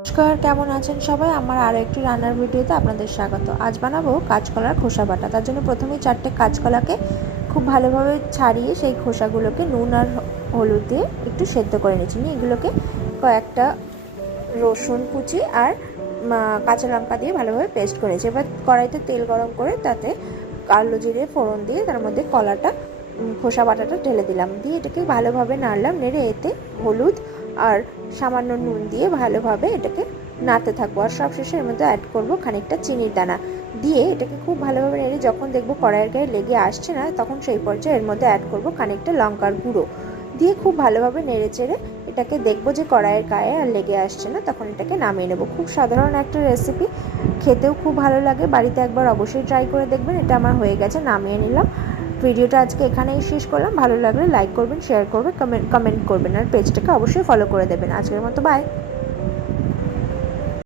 নমস্কার, কেমন আছেন সবাই? আমার আরও একটি রান্নার ভিডিওতে আপনাদের স্বাগত। আজ বানাবো কাঁচকলার খোসা বাটা। তার জন্য প্রথমেই 4টে কাঁচকলাকে খুব ভালোভাবে ছাড়িয়ে সেই খোসাগুলোকে নুন আর হলুদ দিয়ে একটু সেদ্ধ করে নিচ্ছি। নিয়ে এগুলোকে কয়েকটা রসুন কুচি আর কাঁচা লঙ্কা দিয়ে ভালোভাবে পেস্ট করেছি। এবার কড়াইতে তেল গরম করে তাতে কালো জিরে ফোড়ন দিয়ে তার মধ্যে কলাটা খোসা বাটাটা ঢেলে দিলাম। দিয়ে এটাকে ভালোভাবে নাড়লাম। নেড়ে এতে হলুদ আর সামান্য নুন দিয়ে ভালোভাবে এটাকে নাড়তে থাকবো। আর সবশেষে এর মধ্যে অ্যাড করবো খানিকটা চিনির দানা দিয়ে এটাকে খুব ভালোভাবে নেড়ে যখন দেখবো কড়াইয়ের গায়ে লেগে আসছে না, তখন সেই পর্যায়ে এর মধ্যে অ্যাড করবো খানিকটা লঙ্কার গুঁড়ো দিয়ে খুব ভালোভাবে নেড়ে চেড়ে এটাকে দেখবো যে কড়াইয়ের গায়ে আর লেগে আসছে না, তখন এটাকে নামিয়ে নেবো। খুব সাধারণ একটা রেসিপি, খেতেও খুব ভালো লাগে। বাড়িতে একবার অবশ্যই ট্রাই করে দেখবেন। এটা আমার হয়ে গেছে, নামিয়ে নিলাম। ভিডিওটা আজকে এখানেই শেষ করলাম। ভালো লাগলে লাইক করবেন, শেয়ার করবেন, কমেন্ট করবেন আর পেজটাকে অবশ্যই ফলো করে দেবেন। আজকের মতো বাই।